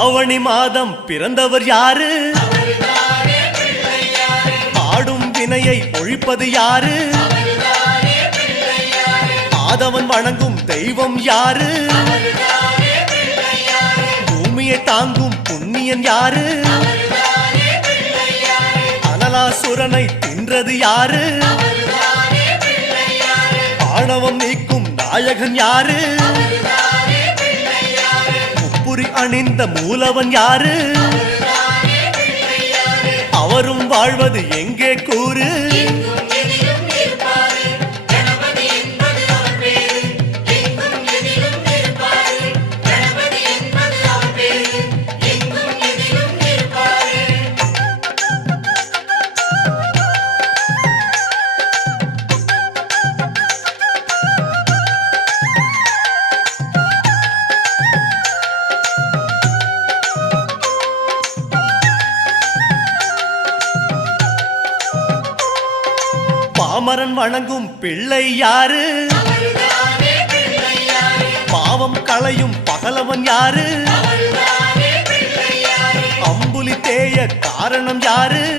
ஆவணி மாதம் பிறந்தவர் யாரு? ஆடும் வினையை ஒழிப்பது யாரு? ஆதவன் வணங்கும் தெய்வம் யாரு? பூமியை தாங்கும் புண்ணியன் யாரு? அனலாசுரனை தின்றது யாரு? ஆணவம் நீக்கும் நாயகன் யாரு? முப்புரி அணிந்த மூலவன் யாரு? அவரும் வாழ்வது எங்கே கூறு? பாமரன் வணங்கும் பிள்ளை யாரு? பாவம் களையும் பகலவன் யாரு? அம்புலி தேய காரணம் யாரு?